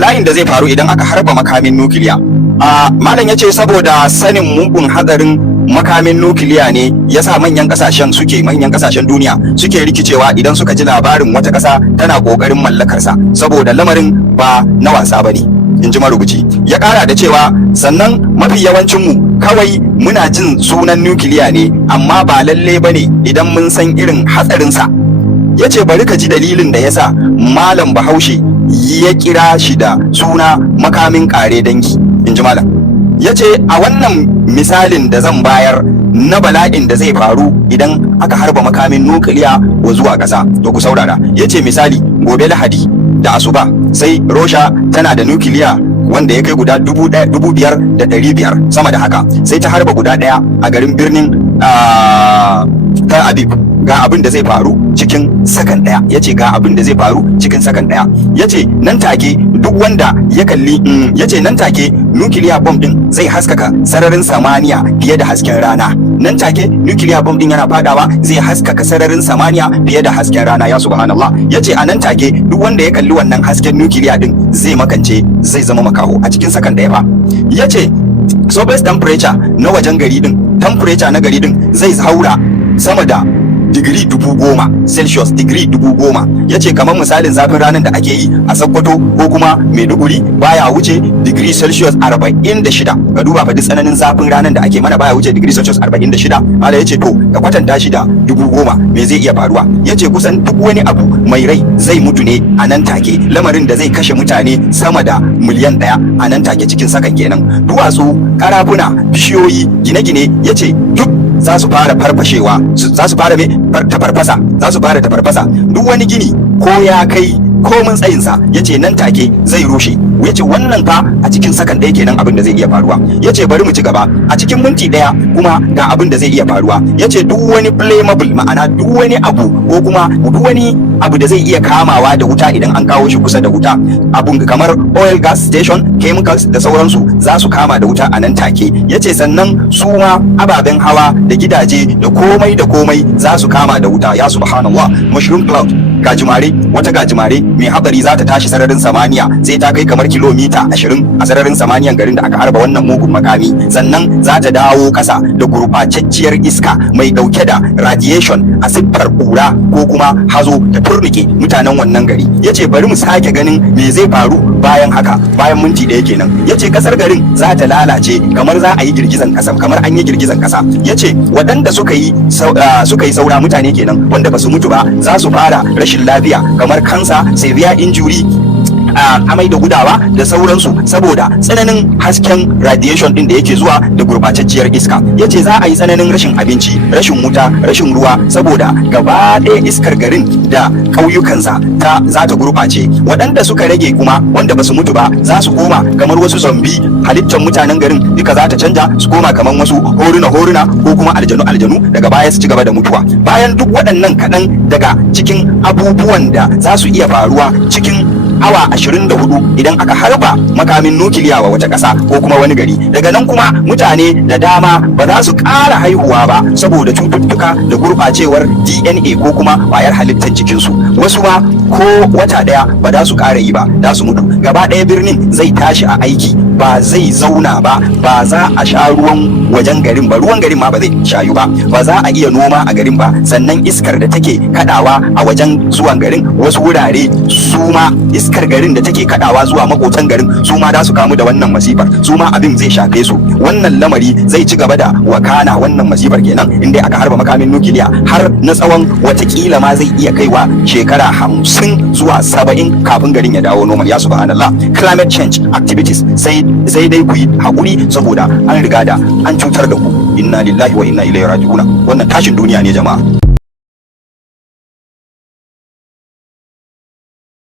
bala'in da zai faru idan aka harba makamin nukiliya. Malam ya ce saboda sanin mugun hadarin makamin nukiliya ne yasa manyan kasashen duniya suke rikicewa idan suka ji labarin wata ƙasa tana ƙoƙarin mallakarsa, saboda lamarin ba na wasa bane, in ji marubuci. Ya ƙara da cewa sannan mafi yawancinmu kawai muna jin sunan nukiliya ne, amma ba lalle bane idan mun san irin hatsarinsa. Ya ce bari ka ji dalilin da yasa malam Bahaushe ya kira shi da suna makamin kare dangi, in ji malam. Ya ce a wannan misalin da zan bayar na bala'in da zai faru idan aka harba makamin nukiliya wa zuwa ƙasa, to ku saurara. Ya ce misali gobe Lahadi da asuba sai Rosha tana da nukiliya wanda ya kai guda 5,500 sama da haka, sai ta harba guda ɗaya a garin birnin Tel Aviv. Ga abin da zai faru cikin sakan ɗaya. Ya ce ga abin da zai faru cikin sakan ɗaya. Ya ce nan take duk wanda ya kalli ya ce nan take nukiliya bomb din zai haskaka sararin samaniya fiye da hasken rana. Nan take nukiliya bomb din yana fadawa zai haskaka sararin samaniya fiye da hasken rana. Ya subhanallah. Ya ce a nan take duk wanda ya kalli wannan hasken nukiliya din zai makance, zai zama makaho a cikin sakan ɗaya fa. Ya ce surface temperature na wajen gari din, temperature na gari din zai haura sama da digiri 10,000 Celsius, digiri 10,000. Ya ce kamar misalin zafin ranar da ake yi a Sokoto ko kuma Maiduguri baya wuce digiri Celsius 46. Ka duba fa duk tsananin zafin ranar da ake mana baya wuce digiri Celsius 46. Mala ya ce to ka kwatanta shi da 10,000 me zai iya faruwa. Ya ce kusan duk wani abu mai rai zai mutu ne a nan take, lamarin da zai kashe mutane sama da miliyan 1 a nan take cikin sakan kenan. Duwatsu, karafuna, bishiyoyi, gine-gine, ya ce duk za su fara farfashewa, za su fara tafarfasa, za su fara tafarfasa. Duk wani gini ko ya kai komin tsayinsa, ya ce nan take zai rushe. Ya ce wannan fa a cikin sakan ɗaya kenan abin da zai iya faruwa. Ya ce bari mu ci gaba, a cikin minti ɗaya kuma ga abin da zai iya faruwa. Ya ce duk wani flammable, ma'ana duk wani abu ko kuma duk wani abu da zai iya kamawa da wuta idan an kawo shi kusa da wuta, abun kamar oil gas station, chemicals da sauransu za su kama da wuta a nan take. Ya ce sannan su ma ababen hawa da gidaje da komai za su kama da wuta. Ya subhanallah. Mushroom cloud, gajimare, wata gajimare mai hatsari za ta tashi sararin samaniya, sai ta kai kamar kilomita 20 a sararin samaniyan garin da aka harba wannan mugun makami. Sannan za ta dawo kasa da gurbatacciyar iska mai dauke da radiation a siffar kura ko kuma hazo ta turnike mutanen wannan gari. Ya ce bari mu sake ganin me zai faru bayan haka, bayan minti ɗaya kenan. Ya ce kasar garin za ta lalace kamar za a yi girgizan kasa, kamar an yi girgizan kasa. Ya ce waɗanda suka yi saura mutane kenan wanda ba su mutu ba za su fara rashin lafiya kamar kansa, severe injury, amai da gudawa da sauransu, saboda tsananin hasken radiation din da yake zuwa da gurbatacciyar iska. Ya ce za a yi tsananin rashin abinci, rashin wuta, rashin ruwa, saboda gaba ɗaya iskar garin da ƙauyukansa za ta gurɓace. Waɗanda suka rage kuma wanda ba su mutu ba za su koma kamar wasu zombi, halittar mutanen garin duka za ta canja su koma kamar wasu horuna ko kuma aljanu daga baya su ci gaba da mutuwa. Bayan duk waɗannan kaɗan daga cikin abubuwan da za su iya faruwa cikin awa 24 idan aka harba makamin nukiliya wa wata ƙasa ko kuma wani gari. Daga nan kuma mutane da dama ba za su ƙara haihuwa ba saboda cututtuka da gurɓacewar DNA ko kuma ƙwayar halittar jikinsu. Wasu ma ko wata ɗaya ba za su ƙara yi ba, za su mutu. Gaba ɗaya birnin zai tashi a aiki, ba zai zauna ba, ba za a sha ruwan wajen garin ba, ruwan garin ma ba zai shayu ba, ba za a iya noma a garin ba. Sannan iskar da take kadawa a wajen zuwan garin, wasu wurare su ma iskar garin da take kadawa zuwa makotan garin su ma za su kamu da wannan masifar, su ma abin zai shafe su. Wannan lamari zai ci gaba da wakana, wannan masifar kenan inda aka harba makamin nukiliya har na tsawon watakila ma zai iya kaiwa shekara 50 zuwa 70 kafin garin ya dawo normal. Ya subhanallah. Climate change activities sai dai ku yi hakuri saboda an riga da an cutar da ku. Inna lillahi wa inna ilaihi raji'un. Wannan tashin duniya ne jama'a.